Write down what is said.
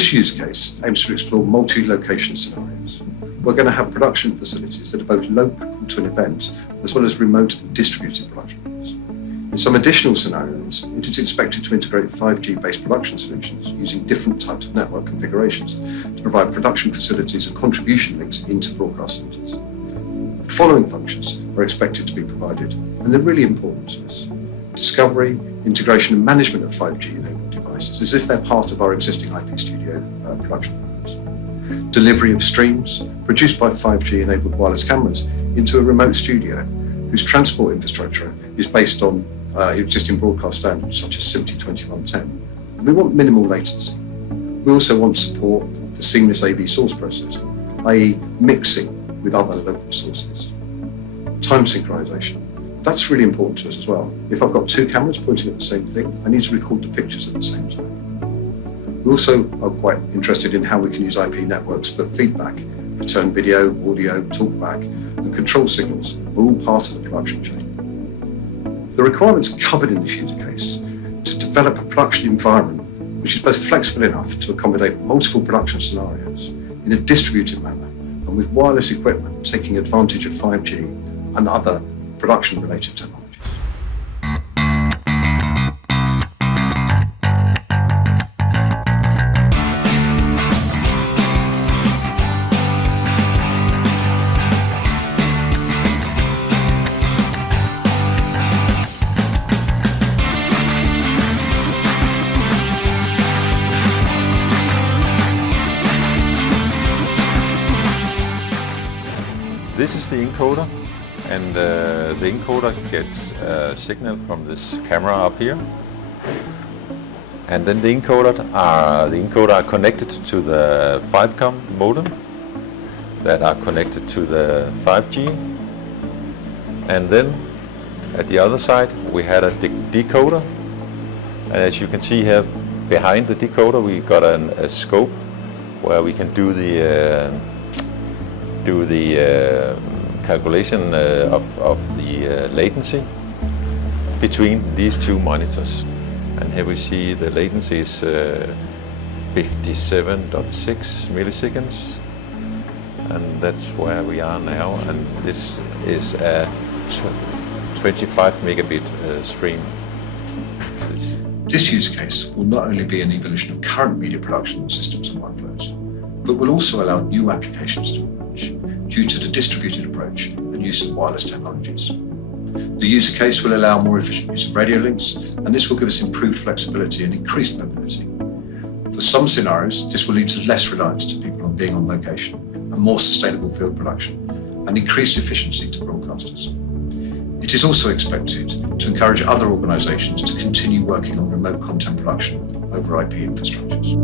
This use case aims to explore multi-location scenarios. We're going to have production facilities that are both local to an event as well as remote and distributed production areas. In some additional scenarios, it is expected to integrate 5G-based production solutions using different types of network configurations to provide production facilities and contribution links into broadcast centres. The following functions are expected to be provided, and they're really important to us. Discovery, integration and management of 5G-enabled devices as if they're part of our existing IP Studio production programs. Delivery of streams produced by 5G-enabled wireless cameras into a remote studio whose transport infrastructure is based on existing broadcast standards such as SMPTE 2110. We want minimal latency. We also want support for seamless AV source processing, i.e. mixing with other local sources. Time synchronization. That's really important to us as well. If I've got two cameras pointing at the same thing, I need to record the pictures at the same time. We also are quite interested in how we can use IP networks for feedback. Return video, audio, talkback, and control signals are all part of the production chain. The requirements covered in this use case to develop a production environment which is both flexible enough to accommodate multiple production scenarios in a distributed manner and with wireless equipment taking advantage of 5G and other production-related technologies. This is the encoder, and the encoder gets a signal from this camera up here. And then the encoder are connected to the 5Com modem that are connected to the 5G. And then at the other side we had a decoder. And as you can see here behind the decoder we got a scope where we can do the calculation of the latency between these two monitors. And here we see the latency is 57.6 milliseconds, and that's where we are now. And this is a 25 megabit stream. This use case will not only be an evolution of current media production systems and workflows, but will also allow new applications to emerge due to the distributed approach and use of wireless technologies. The user case will allow more efficient use of radio links, and this will give us improved flexibility and increased mobility. For some scenarios, this will lead to less reliance to people on being on location and more sustainable field production and increased efficiency to broadcasters. It is also expected to encourage other organisations to continue working on remote content production over IP infrastructures.